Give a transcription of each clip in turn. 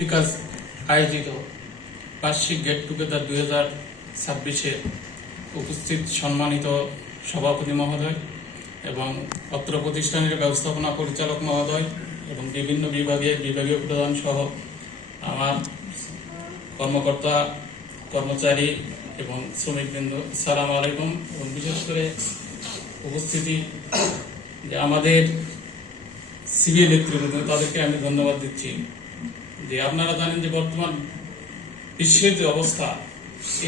বিকাশ আয়োজিত বার্ষিক get together 2026-এ উপস্থিত সম্মানিত সভাপতি মহোদয় এবং অত্র প্রতিষ্ঠানের ব্যবস্থাপনা পরিচালক মহোদয় এবং বিভিন্ন বিভাগীয় প্রধান সহ আমার কর্মকর্তা কর্মচারী এবং শ্রমিকবৃন্দ, আসসালামু আলাইকুম। এবং বিশেষ করে উপস্থিতি যে আমাদের সিভিল নেতৃবৃন্দ, তাদেরকে আমি ধন্যবাদ দিচ্ছি। যে আপনারা জানেন যে বর্তমান বিশ্বের যে অবস্থা,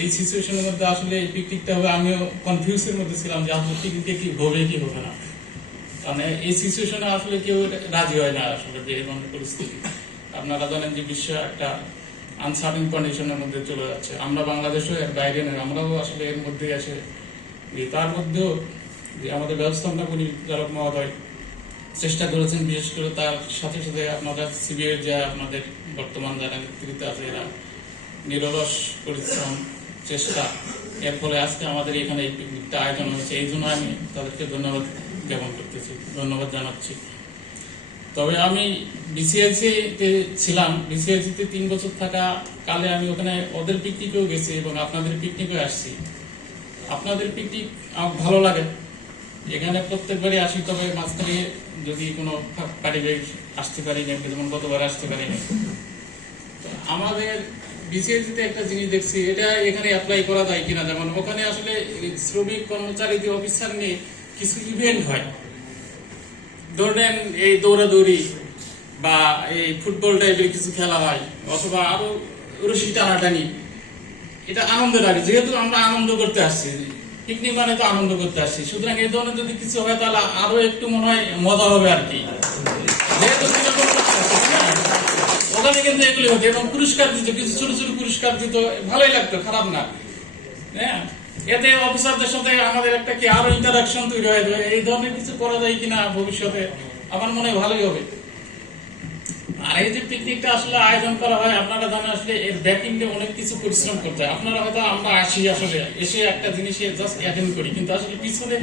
এই সিচুয়েশনের মধ্যে আসলে এই পিকনিকটা হবে, আমিও কনফিউজের মধ্যে ছিলাম যে আসলে পিকনিকে কি হবে কি হবে না। মানে এই সিচুয়েশনে আসলে কেউ রাজি হয় না আসলে, যে এমন পরিস্থিতি। আপনারা জানেন যে বিশ্ব একটা আনসার্টেন কন্ডিশনের মধ্যে চলে যাচ্ছে। আমরা বাংলাদেশও এর বাইরে নয়, আমরাও আসলে এর মধ্যে এসে তার মধ্যেও যে আমাদের ব্যবস্থাপনা পরিচালক মহোদয় চেষ্টা করেছেন, বিশেষ করে তার সাথে সাথে আপনাদের সিবিআই যে আপনাদের বর্তমান যারা নেতৃত্বে আছে, এরা নিরলস পরিশ্রম চেষ্টা, এর ফলে আজকে আমাদের এখানে এই পিকনিকটা আয়োজন হয়েছে। এই জন্য আমি তাদেরকে ধন্যবাদ জ্ঞাপন করতেছি, ধন্যবাদ জানাচ্ছি। তবে আমি বিসিএলসিতে ছিলাম, বিসিএলসিতে 3 বছর থাকা কালে আমি ওখানে ওদের পিকনিকেও গেছি এবং আপনাদের পিকনিকেও আসছি। আপনাদের পিকনিক আমার ভালো লাগে, এখানে প্রত্যেকবারই আসি। তবে মাঝখানে যদি কোনো পারিবারিক আসতে পারি না, যেমন গতবার আসতে পারি না। আমাদের বিসিএসিতে একটা জিনিস দেখছি, এটা এখানে অ্যাপ্লাই করা যায় কিনা। যেমন ওখানে আসলে শ্রমিক কর্মচারী যে অফিসার নিয়ে কিছু ইভেন্ট হয়, ধরেন এই দৌড়াদৌড়ি বা এই ফুটবল টাইপের কিছু খেলা হয়, অথবা আরো রশি টানাটানি। এটা আনন্দ লাগে, যেহেতু আমরা আনন্দ করতে আসছি, পিকনিক মানে তো আনন্দ করতে আসছি। সুতরাং এই ধরনের যদি কিছু হয় তাহলে আরো একটু মনে হয় মজা হবে আর কি। যেহেতু ওখানে কিন্তু এগুলি হতো এবং পুরস্কার দিত, কিছু ছোট ছোট পুরস্কার দিত, ভালোই লাগতো, খারাপ না। হ্যাঁ, এতে অফিসারদের সাথে আমাদের একটা কি আরো ইন্টারাকশন তৈরি হয়ে যাবে। এই ধরনের কিছু করা যায় কিনা ভবিষ্যতে, আমার মনে হয় ভালোই হবে। আর এই যে পিকনিকটা আসলে আয়োজন করা হয়, আপনারা জানেন আসলে এর ব্যাকিং এ অনেক কিছু পরিশ্রম করতে হয়। আপনারা হয়তো আমরা আসি আসলে এসে একটা জিনিসে জাস্ট অ্যাটেন্ড করি, কিন্তু আসলে পিছনে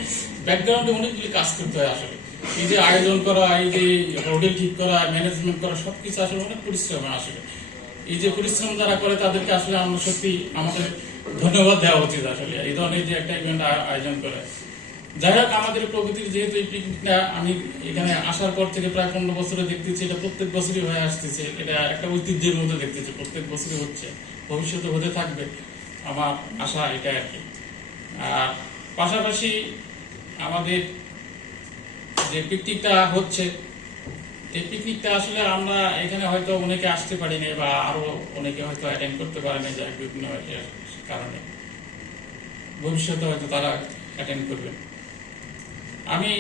ব্যাকগ্রাউন্ডে অনেকগুলি কাজ করতে হয়। আসলে এই যে আয়োজন করা, এই যে হোটেল ঠিক করা, ম্যানেজমেন্ট করা, সবকিছু আসলে অনেক পরিশ্রম। আসলে এই যে পরিশ্রম যারা করে তাদেরকে আসলে আমরা সত্যি আমাদের ধন্যবাদ দেওয়া উচিত। আসলে এই ধরনের যে একটা ইভেন্ট আয়োজন করে, যাই হোক, আমাদের প্রকৃতির যেহেতু এই পিকনিকটা আমি এখানে আসার পর থেকে প্রায় 15 বছরে দেখতেছি, এটা প্রত্যেক বছরই হয়ে আসতেছে। এটা একটা ঐতিহ্যের মধ্যে দেখতেছি, প্রত্যেক বছরই হচ্ছে, ভবিষ্যতে হতে থাকবে, আমার আশা এটা আর কি। আর পাশাপাশি আমাদের যে পিকনিকটা হচ্ছে, এই পিকনিকটা আসলে আমরা এখানে হয়তো অনেকে আসতে পারি না, বা আরো অনেকে হয়তো অ্যাটেন্ড করতে পারে না, যাই বিভিন্ন কারণে। ভবিষ্যতে হয়তো তারা অ্যাটেন্ড করবে। আমি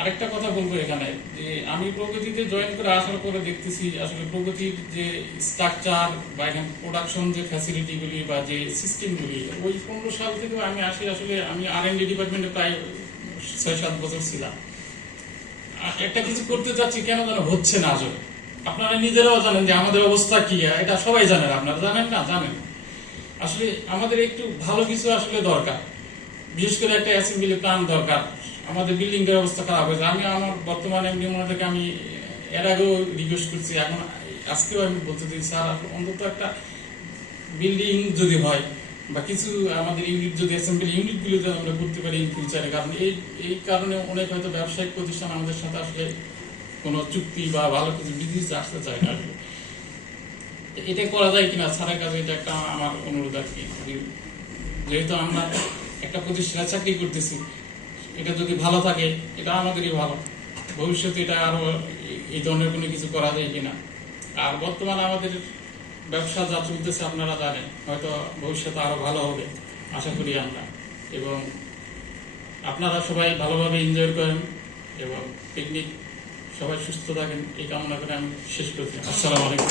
আরেকটা কথা বলবো এখানে, যে আমি প্রগতিতে জয়েন করে আসার পরে দেখতেছি আসলে প্রগতির যে স্ট্রাকচার বা এখানে প্রোডাকশন যে ফ্যাসিলিটিগুলি বা যে সিস্টেমগুলি, ওই 15 সাল থেকে আমি আসি। আসলে আমি R&D ডিপার্টমেন্টে প্রায় 6-7 বছর ছিলাম। একটা কিছু করতে চাচ্ছি, কেন যেন হচ্ছে না। আসলে আপনারা নিজেরাও জানেন যে আমাদের অবস্থা কি, এটা সবাই জানেন। আপনারা জানেন না? জানেন। আসলে আমাদের একটু ভালো কিছু আসলে দরকার, বিশেষ করে একটা অ্যাসেম্বলি প্ল্যান দরকার। আমাদের বিল্ডিং এর অবস্থা খারাপ হয়েছে। আমি আমার বর্তমানে এমডি মহোদয়কে আমি এর আগেও রিকোয়েস্ট করছি, এখন আজকেও আমি বলতে চাই, স্যার অন্তত একটা বিল্ডিং যদি হয় বা কিছু আমাদের ইউনিট যদি অ্যাসেম্বলি ইউনিটগুলো যদি আমরা করতে পারি ইন ফিউচারে। কারণ এই কারণে অনেক হয়তো ব্যবসায়িক প্রতিষ্ঠান আমাদের সাথে আসলে কোনো চুক্তি বা ভালো কিছু বিজনেস আসতে চায় না। আসলে এটা করা যায় কিনা স্যারের কাছে, এটা একটা আমার অনুরোধ আর কি। যেহেতু আমরা একটা প্রতিষ্ঠানে চাকরি করতেছি, এটা যদি ভালো থাকে এটা আমাদেরই ভালো। ভবিষ্যতে এটা আরো এই ধরনের কোনো কিছু করা যায় কিনা। আর বর্তমানে আমাদের ব্যবসা যা চলতেছে আপনারা জানেন, হয়তো ভবিষ্যতে আরো ভালো হবে আশা করি আমরা। এবং আপনারা সবাই ভালোভাবে এনজয় করেন এবং পিকনিক সবাই সুস্থ থাকেন, এই কামনা করে আমি শেষ করছি। আসসালামু আলাইকুম।